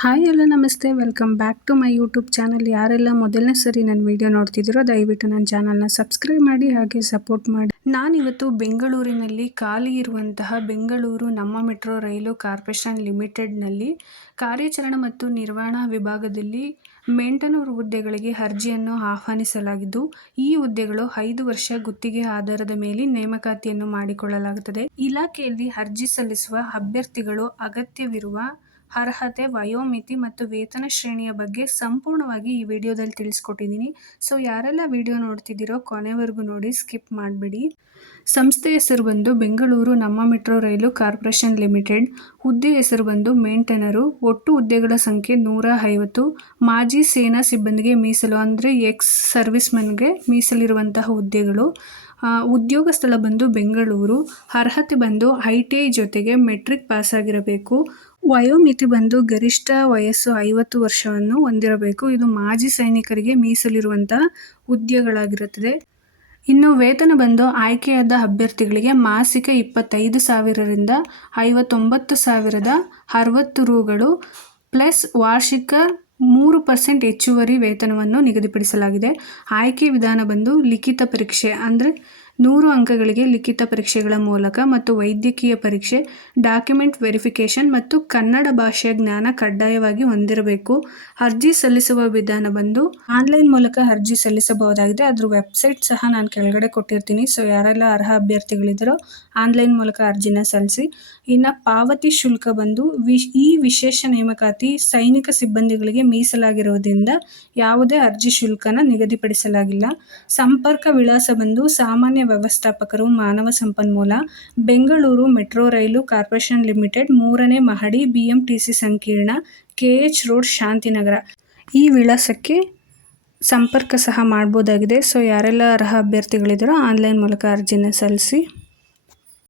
Hi ಎಲ್ಲ ನಮಸ್ತೆ welcome back to my YouTube channel ಯಾರೆಲ್ಲ ಮೊದಲನೇ ಸರಿ ನನ್ನ ವಿಡಿಯೋ ನೋಡ್ತಿದ್ದೀರೋ, ದಯವಿಟ್ಟು ನನ್ನ ಚಾನಲ್ನ ಸಬ್ಸ್ಕ್ರೈಬ್ ಮಾಡಿ, ಹಾಗೆ ಸಪೋರ್ಟ್ ಮಾಡಿ. ನಾನಿವತ್ತು ಬೆಂಗಳೂರಿನಲ್ಲಿ ಖಾಲಿ ಇರುವಂತಹ ಬೆಂಗಳೂರು ನಮ್ಮ ಮೆಟ್ರೋ ರೈಲು ಕಾರ್ಪೊರೇಷನ್ ಲಿಮಿಟೆಡ್ನಲ್ಲಿ ಕಾರ್ಯಾಚರಣೆ ಮತ್ತು ನಿರ್ವಹಣಾ ವಿಭಾಗದಲ್ಲಿ ಮೇಂಟನೂರು ಹುದ್ದೆಗಳಿಗೆ ಅರ್ಜಿಯನ್ನು ಆಹ್ವಾನಿಸಲಾಗಿದ್ದು, ಈ ಹುದ್ದೆಗಳು ಐದು ವರ್ಷ ಗುತ್ತಿಗೆ ಆಧಾರದ ಮೇಲೆ ನೇಮಕಾತಿಯನ್ನು ಮಾಡಿಕೊಳ್ಳಲಾಗುತ್ತದೆ. ಇಲಾಖೆಯಲ್ಲಿ ಅರ್ಜಿ ಸಲ್ಲಿಸುವ ಅಭ್ಯರ್ಥಿಗಳು ಅಗತ್ಯವಿರುವ ಅರ್ಹತೆ, ವಯೋಮಿತಿ ಮತ್ತು ವೇತನ ಶ್ರೇಣಿಯ ಬಗ್ಗೆ ಸಂಪೂರ್ಣವಾಗಿ ಈ ವಿಡಿಯೋದಲ್ಲಿ ತಿಳಿಸ್ಕೊಟ್ಟಿದ್ದೀನಿ. ಸೊ, ಯಾರೆಲ್ಲ ವಿಡಿಯೋ ನೋಡ್ತಿದ್ದೀರೋ ಕೊನೆವರೆಗೂ ನೋಡಿ, ಸ್ಕಿಪ್ ಮಾಡಬೇಡಿ. ಸಂಸ್ಥೆ ಹೆಸರು ಬಂದು ಬೆಂಗಳೂರು ನಮ್ಮ ಮೆಟ್ರೋ ರೈಲು ಕಾರ್ಪೊರೇಷನ್ ಲಿಮಿಟೆಡ್. ಹುದ್ದೆ ಹೆಸರು ಬಂದು ಮೇಂಟೆನರು. ಒಟ್ಟು ಹುದ್ದೆಗಳ ಸಂಖ್ಯೆ ನೂರ ಐವತ್ತು. ಮಾಜಿ ಸೇನಾ ಸಿಬ್ಬಂದಿಗೆ ಮೀಸಲು, ಅಂದರೆ ಎಕ್ಸ್ ಸರ್ವಿಸ್ಮನ್ಗೆ ಮೀಸಲಿರುವಂತಹ ಹುದ್ದೆಗಳು. ಉದ್ಯೋಗ ಸ್ಥಳ ಬಂದು ಬೆಂಗಳೂರು. ಅರ್ಹತೆ ಬಂದು ಐ ಟಿ ಐ ಜೊತೆಗೆ ಮೆಟ್ರಿಕ್ ಪಾಸ್ ಆಗಿರಬೇಕು ವಯೋಮಿತಿ ಬಂದು ಗರಿಷ್ಠ ವಯಸ್ಸು ಐವತ್ತು ವರ್ಷವನ್ನು ಹೊಂದಿರಬೇಕು. ಇದು ಮಾಜಿ ಸೈನಿಕರಿಗೆ ಮೀಸಲಿರುವಂತಹ ಹುದ್ದೆಗಳಾಗಿರುತ್ತದೆ. ಇನ್ನು ವೇತನ ಬಂದು ಆಯ್ಕೆಯಾದ ಅಭ್ಯರ್ಥಿಗಳಿಗೆ ಮಾಸಿಕ ಇಪ್ಪತ್ತೈದು ಸಾವಿರರಿಂದ ಐವತ್ತೊಂಬತ್ತು ಸಾವಿರದ ಅರವತ್ತು ರೂಗಳು ಪ್ಲಸ್ ವಾರ್ಷಿಕ ಮೂರು ಪರ್ಸೆಂಟ್ ಹೆಚ್ಚುವರಿ ವೇತನವನ್ನು ನಿಗದಿಪಡಿಸಲಾಗಿದೆ. ಆಯ್ಕೆ ವಿಧಾನ ಬಂದು ಲಿಖಿತ ಪರೀಕ್ಷೆ ಅಂದರೆ ನೂರು ಅಂಕಗಳಿಗೆ ಲಿಖಿತ ಪರೀಕ್ಷೆಗಳ ಮೂಲಕ ಮತ್ತು ವೈದ್ಯಕೀಯ ಪರೀಕ್ಷೆ, ಡಾಕ್ಯುಮೆಂಟ್ ವೆರಿಫಿಕೇಷನ್ ಮತ್ತು ಕನ್ನಡ ಭಾಷೆಯ ಜ್ಞಾನ ಕಡ್ಡಾಯವಾಗಿ ಹೊಂದಿರಬೇಕು. ಅರ್ಜಿ ಸಲ್ಲಿಸುವ ವಿಧಾನ ಬಂದು ಆನ್ಲೈನ್ ಮೂಲಕ ಅರ್ಜಿ ಸಲ್ಲಿಸಬಹುದಾಗಿದೆ. ಅದ್ರ ವೆಬ್ಸೈಟ್ ಸಹ ನಾನು ಕೆಳಗಡೆ ಕೊಟ್ಟಿರ್ತೀನಿ. ಸೊ, ಯಾರೆಲ್ಲ ಅರ್ಹ ಅಭ್ಯರ್ಥಿಗಳಿದ್ದಾರೋ ಆನ್ಲೈನ್ ಮೂಲಕ ಅರ್ಜಿನ ಸಲ್ಲಿಸಿ. ಇನ್ನು ಪಾವತಿ ಶುಲ್ಕ ಬಂದು ಈ ವಿಶೇಷ ನೇಮಕಾತಿ ಸೈನಿಕ ಸಿಬ್ಬಂದಿಗಳಿಗೆ ಮೀಸಲಾಗಿರುವುದರಿಂದ ಯಾವುದೇ ಅರ್ಜಿ ಶುಲ್ಕನ ನಿಗದಿಪಡಿಸಲಾಗಿಲ್ಲ. ಸಂಪರ್ಕ ವಿಳಾಸ ಬಂದು ಸಾಮಾನ್ಯ ವ್ಯವಸ್ಥಾಪಕರು ಮಾನವ ಸಂಪನ್ಮೂಲ, Bengaluru metro rail corporation limited, ಮೂರನೇ ಮಹಡಿ ಬಿಎಂಟಿಸಿ ಸಂಕೀರ್ಣ, ಕೆಎಚ್ ರೋಡ್ ಶಾಂತಿನಗರ. ಈ ವಿಳಾಸಕ್ಕೆ ಸಂಪರ್ಕ ಸಹ ಮಾಡ್ಬೋದಾಗಿದೆ. ಸೊ ಯಾರೆಲ್ಲ ಅರ್ಹ ಅಭ್ಯರ್ಥಿಗಳಿದ್ದಾರೋ ಆನ್ಲೈನ್ ಮೂಲಕ ಅರ್ಜಿನ ಸಲ್ಲಿಸಿ.